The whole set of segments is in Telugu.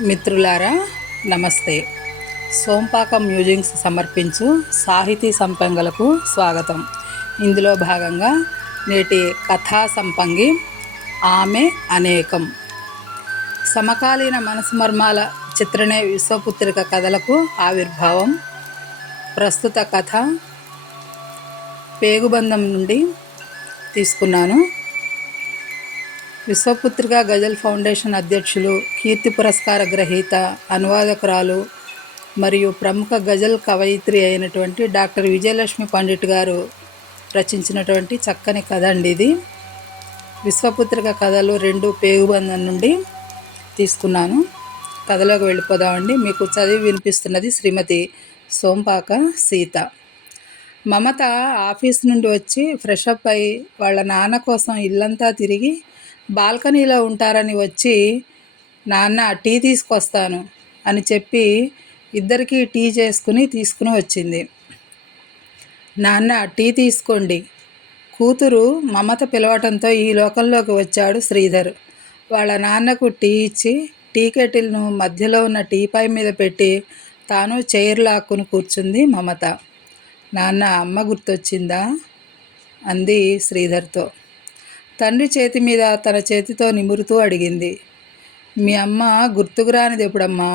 మిత్రులారా నమస్తే. సోంపాకం మ్యూజింగ్స్ సమర్పించు సాహితీ సంపంగలకు స్వాగతం. ఇందులో భాగంగా నేటి కథా సంపంగి ఆమె అనేకం. సమకాలీన మనసుమర్మాల చిత్రణే విశ్వపుత్రిక కథలకు ఆవిర్భావం. ప్రస్తుత కథ పేగుబంధం నుండి తీసుకున్నాను. విశ్వపుత్రిక గజల్ ఫౌండేషన్ అధ్యక్షులు, కీర్తి పురస్కార గ్రహీత, అనువాదకురాలు మరియు ప్రముఖ గజల్ కవయిత్రి అయినటువంటి డాక్టర్ విజయలక్ష్మి పండిట్ గారు రచించినటువంటి చక్కని కథ అండి ఇది. విశ్వపుత్రిక కథలు 2 పేగుబంధం నుండి తీసుకున్నాను. కథలోకి వెళ్ళిపోదామండి. మీకు చదివి వినిపిస్తున్నది శ్రీమతి సోంపాక సీత. మమత ఆఫీస్ నుండి వచ్చి ఫ్రెష్ అప్ అయి వాళ్ళ నాన్న కోసం ఇల్లంతా తిరిగి బాల్కనీలో ఉంటారని వచ్చి, నాన్న టీ తీసుకొస్తాను అని చెప్పి ఇద్దరికీ టీ తీసుకుని వచ్చింది. నాన్న టీ తీసుకోండి. కూతురు మమత పిలవటంతో ఈ లోకంలోకి వచ్చాడు శ్రీధర్. వాళ్ళ నాన్నకు టీ ఇచ్చి టీ కెటిల్ను మధ్యలో ఉన్న టీపాయ్ మీద పెట్టి తాను చైర్ లాక్కుని కూర్చుంది మమత. నాన్న, అమ్మ గుర్తొచ్చిందా అంది శ్రీధర్తో. తండ్రి చేతి మీద తన చేతితో నిమురుతూ అడిగింది. మీ అమ్మ గుర్తుకు రానిది ఎప్పుడమ్మా?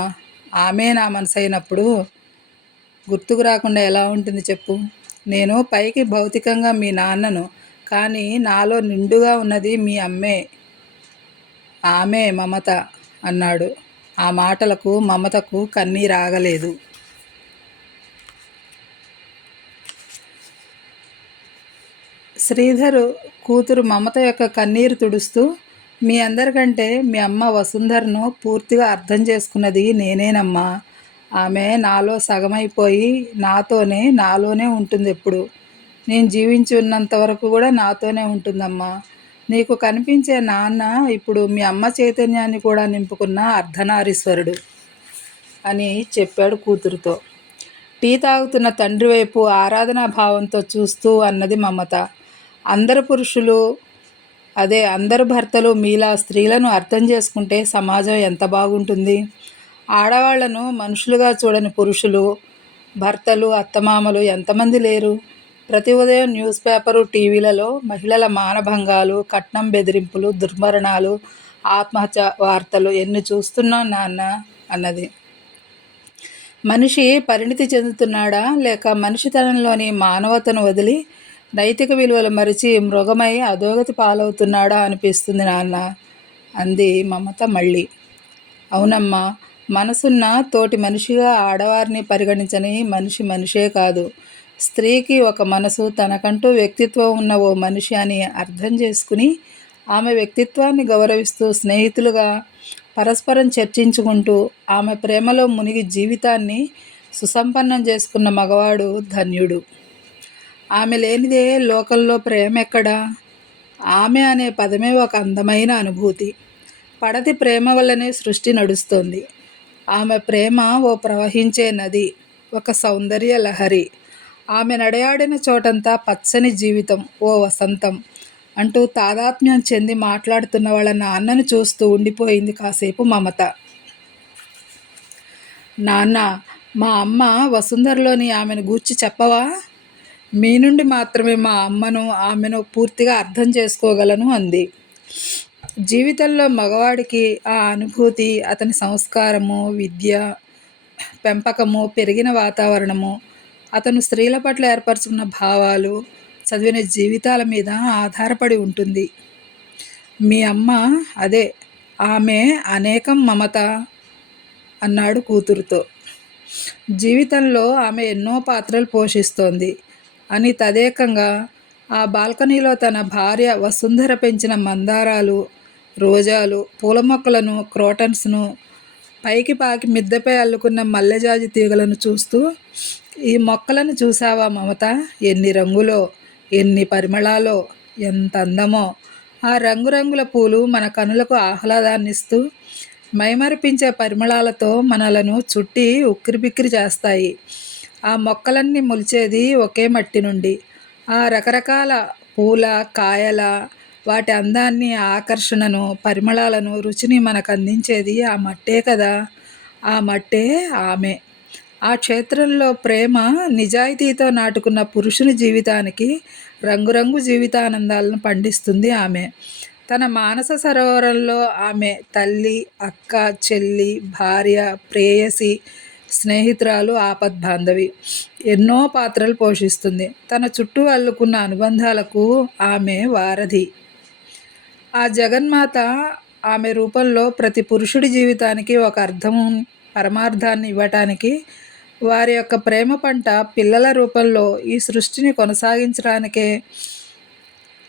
ఆమె నా మనసు అయినప్పుడు గుర్తుకు రాకుండా ఎలా ఉంటుంది చెప్పు? నేను పైకి భౌతికంగా మీ నాన్నను, కానీ నాలో నిండుగా ఉన్నది మీ అమ్మే, ఆమె మమత అన్నాడు. ఆ మాటలకు మమతకు కన్నీరాగలేదు. శ్రీధరు కూతురు మమత యొక్క కన్నీరు తుడుస్తూ, మీ అందరికంటే మీ అమ్మ వసుంధరను పూర్తిగా అర్థం చేసుకున్నది నేనేనమ్మా. ఆమె నాలో సగమైపోయి నాలోనే ఉంటుంది. ఎప్పుడు నేను జీవించి ఉన్నంత వరకు కూడా నాతోనే ఉంటుందమ్మా. నీకు కనిపించే నాన్న ఇప్పుడు మీ అమ్మ చైతన్యాన్ని కూడా నింపుకున్న అర్ధనారీశ్వరుడు అని చెప్పాడు కూతురుతో. టీ తాగుతున్న తండ్రి వైపు ఆరాధనా భావంతో చూస్తూ అన్నది మమత. అందరు భర్తలు మీలా స్త్రీలను అర్థం చేసుకుంటే సమాజం ఎంత బాగుంటుంది. ఆడవాళ్లను మనుషులుగా చూడని పురుషులు, భర్తలు, అత్తమామలు ఎంతమంది లేరు? ప్రతి ఉదయం న్యూస్ పేపరు, టీవీలలో మహిళల మానభంగాలు, కట్నం బెదిరింపులు, దుర్మరణాలు, ఆత్మహత్య వార్తలు ఎన్ని చూస్తున్నాం నాన్న అన్నది. మనిషి పరిణితి చెందుతున్నాడా, లేక మనిషితనంలోని మానవతను వదిలి నైతిక విలువలు మరిచి మృగమై అధోగతి పాలవుతున్నాడా అనిపిస్తుంది నాన్న అంది మమత మళ్ళీ. అవునమ్మా, మనసున్న తోటి మనిషిగా ఆడవారిని పరిగణించని మనిషే కాదు. స్త్రీకి ఒక మనసు, తనకంటూ వ్యక్తిత్వం ఉన్న ఓ మనిషి అని అర్థం చేసుకుని ఆమె వ్యక్తిత్వాన్ని గౌరవిస్తూ స్నేహితులుగా పరస్పరం చర్చించుకుంటూ ఆమె ప్రేమలో మునిగి జీవితాన్ని సుసంపన్నం చేసుకున్న మగవాడు ధన్యుడు. ఆమె లేనిదే లోకంలో ప్రేమ ఎక్కడా? ఆమె అనే పదమే ఒక అందమైన అనుభూతి. పడతి ప్రేమ వల్లనే సృష్టి నడుస్తోంది. ఆమె ప్రేమ ఓ ప్రవహించే నది, ఒక సౌందర్య లహరి. ఆమె నడయాడిన చోటంతా పచ్చని జీవితం, ఓ వసంతం అంటూ తాదాత్మ్యం చెంది మాట్లాడుతున్న వాళ్ళ నాన్నను చూస్తూ ఉండిపోయింది కాసేపు మమత. నాన్న, మా అమ్మ వసుంధరలోని ఆమెను గూర్చి చెప్పవా? మీ నుండి మాత్రమే మా అమ్మను, ఆమెను పూర్తిగా అర్థం చేసుకోగలను అంది. జీవితంలో మగవాడికి ఆ అనుభూతి అతని సంస్కారము, విద్య, పెంపకము, పెరిగిన వాతావరణము, అతను స్త్రీల పట్ల ఏర్పరచుకున్న భావాలు, చదివిన జీవితాల మీద ఆధారపడి ఉంటుంది. మీ అమ్మ అదే, ఆమె అనేకం మమత అన్నాడు కూతురుతో. జీవితంలో ఆమె ఎన్నో పాత్రలు పోషిస్తోంది అని తదేకంగా ఆ బాల్కనీలో తన భార్య వసుంధర పెంచిన మందారాలు, రోజాలు, పూల మొక్కలను, క్రోటన్స్ను, పైకి పాకి మిద్దెపై అల్లుకున్న మల్లెజాజి తీగలను చూస్తూ, ఈ మొక్కలను చూసావా మమత? ఎన్ని రంగులో, ఎన్ని పరిమళాలో, ఎంత అందమో! ఆ రంగురంగుల పూలు మన కనులకు ఆహ్లాదాన్నిస్తూ మైమరిపించే పరిమళాలతో మనలను చుట్టి ఉక్కిరిబిక్కిరి చేస్తాయి. ఆ మొక్కలన్నీ మొలిచేది ఒకే మట్టి నుండి. ఆ రకరకాల పూల, కాయల వాటి అందాన్ని, ఆకర్షణను, పరిమళాలను, రుచిని మనకు అందించేది ఆ మట్టే కదా. ఆ మట్టే ఆమె. ఆ క్షేత్రంలో ప్రేమ నిజాయితీతో నాటుకున్న పురుషుని జీవితానికి రంగురంగు జీవితానందాలను పండిస్తుంది ఆమె. తన మానస సరోవరంలో ఆమె తల్లి, అక్క, చెల్లి, భార్య, ప్రేయసి, స్నేహితురాలు, ఆపద్బాంధవి ఎన్నో పాత్రలు పోషిస్తుంది. తన చుట్టూ అల్లుకున్న అనుబంధాలకు ఆమె వారధి. ఆ జగన్మాత ఆమె రూపంలో ప్రతి పురుషుడి జీవితానికి ఒక అర్థము, పరమార్థాన్ని ఇవ్వటానికి, వారి యొక్క ప్రేమ పంట పిల్లల రూపంలో ఈ సృష్టిని కొనసాగించడానికే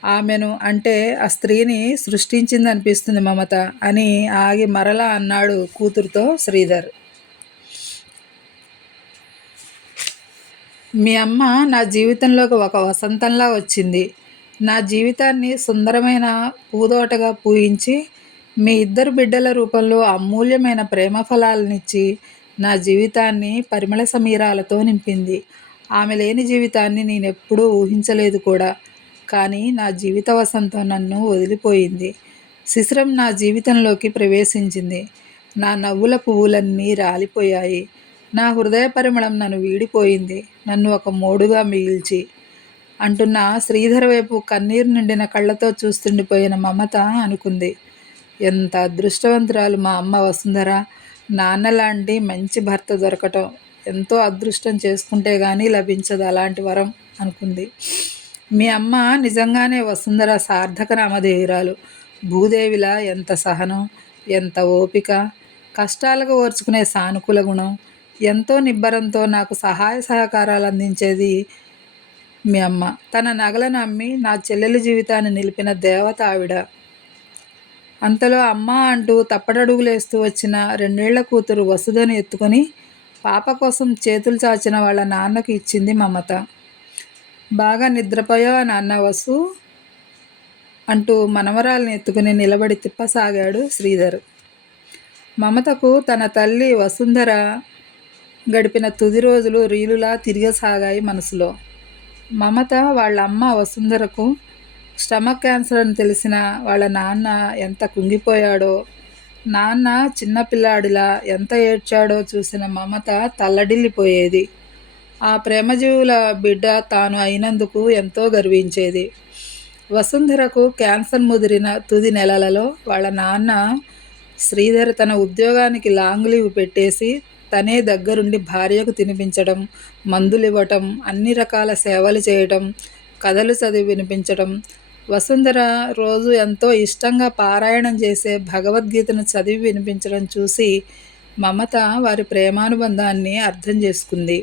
ఆమెను, అంటే ఆ స్త్రీని సృష్టించిందనిపిస్తుంది మమత అని ఆగి మరలా అన్నాడు కూతురుతో శ్రీధర్. మీ అమ్మ నా జీవితంలోకి ఒక వసంతంలా వచ్చింది. నా జీవితాన్ని సుందరమైన పూదోటగా పూయించి, మీ ఇద్దరు బిడ్డల రూపంలో అమూల్యమైన ప్రేమ ఫలాలనిచ్చి నా జీవితాన్ని పరిమళ సమీరాలతో నింపింది. ఆమె లేని జీవితాన్ని నేనెప్పుడూ ఊహించలేదు కూడా. కానీ నా జీవిత వసంతం నన్ను వదిలిపోయింది. శిశిరం నా జీవితంలోకి ప్రవేశించింది. నా నవ్వుల పువ్వులన్నీ రాలిపోయాయి. నా హృదయ పరిమళం నన్ను వీడిపోయింది, నన్ను ఒక మోడుగా మిగిల్చి అంటున్న శ్రీధర్ వైపు కన్నీరు నిండిన కళ్ళతో చూస్తుండిపోయిన మమత అనుకుంది. ఎంత అదృష్టవంతురాలు మా అమ్మ వసుంధర. నాన్నలాంటి మంచి భర్త దొరకటం ఎంతో అదృష్టం చేసుకుంటే గానీ లభించదు అలాంటి వరం అనుకుంది. మీ అమ్మ నిజంగానే వసుంధర సార్థక నామధేయురాలు. భూదేవిలా ఎంత సహనం, ఎంత ఓపిక, కష్టాలకు ఓర్చుకునే సానుకూల గుణం, ఎంతో నిబ్బరంతో నాకు సహాయ సహకారాలు అందించేది మీ అమ్మ. తన నగలను అమ్మి నా చెల్లెలి జీవితాన్ని నిలిపిన దేవత ఆవిడ. అంతలో అమ్మ అంటూ తప్పటడుగులేస్తూ వచ్చిన 2 ఏళ్ల కూతురు వసుధను ఎత్తుకొని పాప కోసం చేతులు చాచిన వాళ్ళ నాన్నకు ఇచ్చింది మమత. బాగా నిద్రపోయావా నాన్న వసు అంటూ మనవరాల్ని ఎత్తుకుని నిలబడి తిప్పసాగాడు శ్రీధర్. మమతకు తన తల్లి వసుంధర గడిపిన తుది రోజులు రీలులా తిరగసాగాయి మనసులో. మమత వాళ్ళ అమ్మ వసుంధరకు స్టమక్ క్యాన్సర్ అని తెలిసిన వాళ్ళ నాన్న ఎంత కుంగిపోయాడో, నాన్న చిన్నపిల్లాడిలా ఎంత ఏడ్చాడో చూసిన మమత తల్లడిల్లిపోయేది. ఆ ప్రేమజీవుల బిడ్డ తాను అయినందుకు ఎంతో గర్వించేది. వసుంధరకు క్యాన్సర్ ముదిరిన తుది నెలలలో వాళ్ళ నాన్న శ్రీధర్ తన ఉద్యోగానికి లాంగ్ లీవ్ పెట్టేసి తనే దగ్గరుండి భార్యకు తినిపించడం, మందులివ్వటం, అన్ని రకాల సేవలు చేయటం, కథలు చదివి వినిపించటం. వసుంధర రోజు ఎంతో ఇష్టంగా పారాయణం చేసే భగవద్గీతను చదివి వినిపించడం చూసి మమత వారి ప్రేమానుబంధాన్ని అర్థం చేసుకుంది.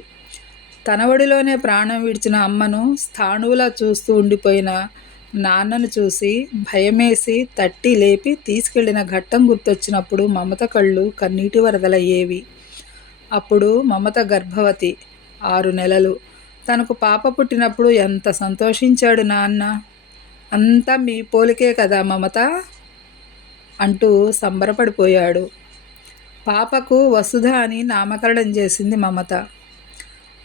తన ఒడిలోనే ప్రాణం విడిచిన అమ్మను స్థాణువులా చూస్తూ ఉండిపోయిన నాన్నను చూసి భయమేసి తట్టి లేపి తీసుకెళ్లిన ఘట్టం గుర్తొచ్చినప్పుడు మమత కళ్ళు కన్నీటి వరదలయ్యేవి. అప్పుడు మమత గర్భవతి, 6 నెలలు. తనకు పాప పుట్టినప్పుడు ఎంత సంతోషించాడు నాన్న. అంతా మీ పోలికే కదా మమత అంటూ సంబరపడిపోయాడు. పాపకు వసుధ అని నామకరణం చేసింది మమత.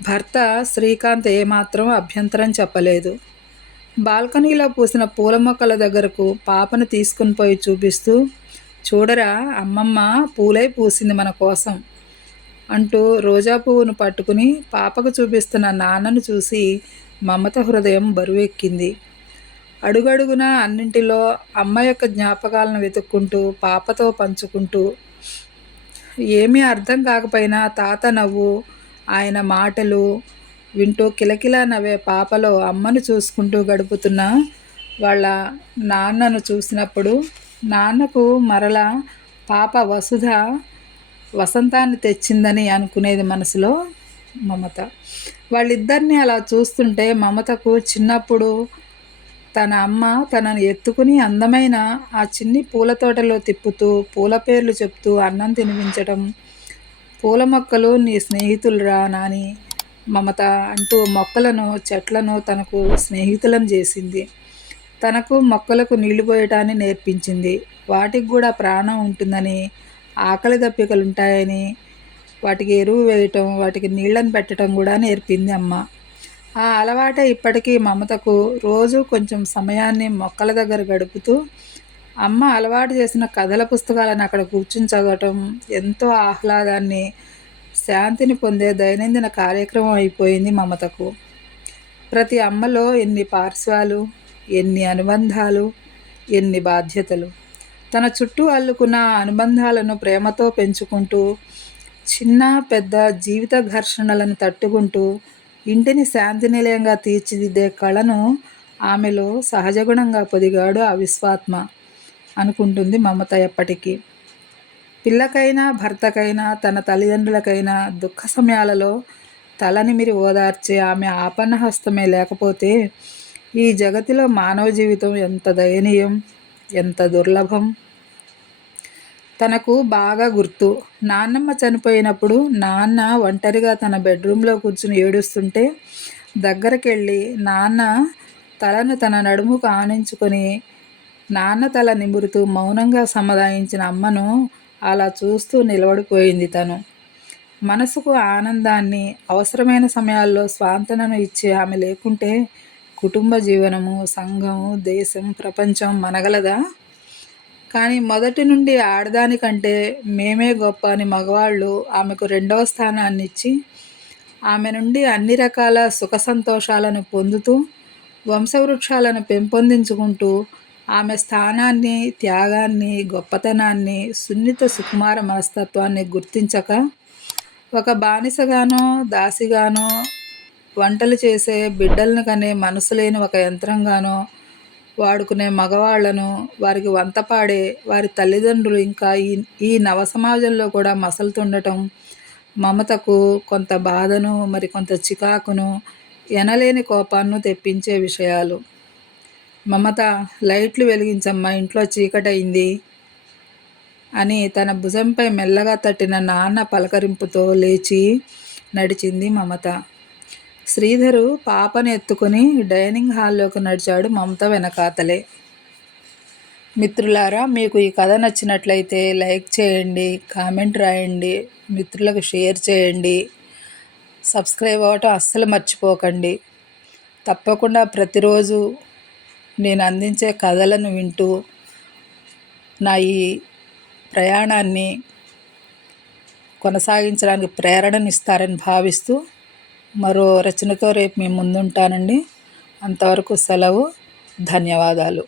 భర్త శ్రీకాంత్ ఏమాత్రం అభ్యంతరం చెప్పలేదు. బాల్కనీలో పూసిన పూల మొక్కల దగ్గరకు పాపను తీసుకుని పోయి చూపిస్తూ, చూడరా అమ్మమ్మ పూలై పూసింది మన కోసం అంటూ రోజా పువ్వును పట్టుకుని పాపకు చూపిస్తున్న నాన్నను చూసి మమత హృదయం బరువెక్కింది. అడుగడుగునా అన్నింటిలో అమ్మ యొక్క జ్ఞాపకాలను వెతుక్కుంటూ పాపతో పంచుకుంటూ, ఏమీ అర్థం కాకపోయినా తాత నవ్వు, ఆయన మాటలు వింటూ కిలకిలా నవ్వే పాపలో అమ్మను చూసుకుంటూ గడుపుతున్న వాళ్ళ నాన్నను చూసినప్పుడు నాన్నకు మరలా పాప వసుధ వసంతాన్ని తెచ్చిందని అనుకునేది మనసులో మమత. వాళ్ళిద్దరినీ అలా చూస్తుంటే మమతకు చిన్నప్పుడు తన అమ్మ తనను ఎత్తుకుని అందమైన ఆ చిన్ని పూల తోటలో తిప్పుతూ పూల పేర్లు చెప్తూ అన్నం తినిపించడం, పూల మొక్కలు నీ స్నేహితులురా నాని మమత అంటూ మొక్కలను చెట్లను తనకు స్నేహితులను చేసింది. తనకు మొక్కలకు నీళ్లు పోయటాన్ని నేర్పించింది. వాటికి కూడా ప్రాణం ఉంటుందని, ఆకలి దప్పికలుంటాయని, వాటికి ఎరువు వేయటం, వాటికి నీళ్ళని పెట్టడం కూడా నేర్పింది అమ్మ. ఆ అలవాటే ఇప్పటికీ మమతకు రోజు కొంచెం సమయాన్ని మొక్కల దగ్గర గడుపుతూ అమ్మ అలవాటు చేసిన కథల పుస్తకాలను అక్కడ కూర్చుని చదవటం ఎంతో ఆహ్లాదాన్ని, శాంతిని పొందే దైనందిన కార్యక్రమం అయిపోయింది మమతకు. ప్రతి అమ్మలో ఎన్ని పార్శ్వాలు, ఎన్ని అనుబంధాలు, ఎన్ని బాధ్యతలు. తన చుట్టూ అల్లుకున్న అనుబంధాలను ప్రేమతో పెంచుకుంటూ, చిన్న పెద్ద జీవిత ఘర్షణలను తట్టుకుంటూ, ఇంటిని శాంతి నిలయంగా తీర్చిదిద్దే కళను ఆమెలో సహజగుణంగా పొదిగాడు ఆ విశ్వాత్మ అనుకుంటుంది మమత ఎప్పటికీ. పిల్లకైనా భర్తకైనా తన తల్లిదండ్రులకైనా దుఃఖ సమయాలలో తలనిమిరి ఓదార్చే ఆమె ఆపన్న హస్తమే లేకపోతే ఈ జగతిలో మానవ జీవితం ఎంత దయనీయం, ఎంత దుర్లభం. తనకు బాగా గుర్తు. నాన్నమ్మ చనిపోయినప్పుడు నాన్న ఒంటరిగా తన బెడ్రూమ్లో కూర్చుని ఏడుస్తుంటే దగ్గరకెళ్ళి నాన్న తలను తన నడుముకు ఆనించుకొని నాన్న తల నిమురుతూ మౌనంగా సమాధానించిన అమ్మను అలా చూస్తూ నిలబడిపోయింది తను. మనసుకు ఆనందాన్ని, అవసరమైన సమయాల్లో స్వాంతనను ఇచ్చే ఆమె లేకుంటే కుటుంబ జీవనము, సంఘము, దేశం, ప్రపంచం మనగలదా? కానీ మొదటి నుండి ఆడదానికంటే మేమే గొప్ప అని మగవాళ్ళు ఆమెకు రెండవ స్థానాన్ని ఇచ్చి ఆమె నుండి అన్ని రకాల సుఖ సంతోషాలను పొందుతూ వంశవృక్షాలను పెంపొందించుకుంటూ ఆమె స్థానాన్ని, త్యాగాన్ని, గొప్పతనాన్ని, సున్నిత సుకుమార మనస్తత్వాన్ని గుర్తించక ఒక బానిసగానో, దాసిగానో, వంటలు చేసే బిడ్డలను కనే మనసు లేని ఒక యంత్రంగానో వాడుకునే మగవాళ్లను, వారికి వంతపాడే వారి తల్లిదండ్రులు ఇంకా ఈ నవ సమాజంలో కూడా మసలుతుండటం మమతకు కొంత బాధను, మరి కొంత చికాకును, ఎనలేని కోపాన్ని తెప్పించే విషయాలు. మమత, లైట్లు వెలిగించమ్మా, ఇంట్లో చీకటయింది అని తన భుజంపై మెల్లగా తట్టిన నాన్న పలకరింపుతో లేచి నడిచింది మమత. శ్రీధరు పాపను ఎత్తుకుని డైనింగ్ హాల్లోకి నడిచాడు మమత వెనకాతలే. మిత్రులారా, మీకు ఈ కథ నచ్చినట్లయితే లైక్ చేయండి, కామెంట్ రాయండి, మిత్రులకు షేర్ చేయండి, సబ్స్క్రైబ్ అవ్వటం అస్సలు మర్చిపోకండి. తప్పకుండా ప్రతిరోజు నేను అందించే కథలను వింటూ నా ఈ ప్రయాణాన్ని కొనసాగించడానికి ప్రేరణనిస్తారని భావిస్తూ మరో రచనతో రేపు మీ ముందుంటానండి. అంతవరకు సెలవు. ధన్యవాదాలు.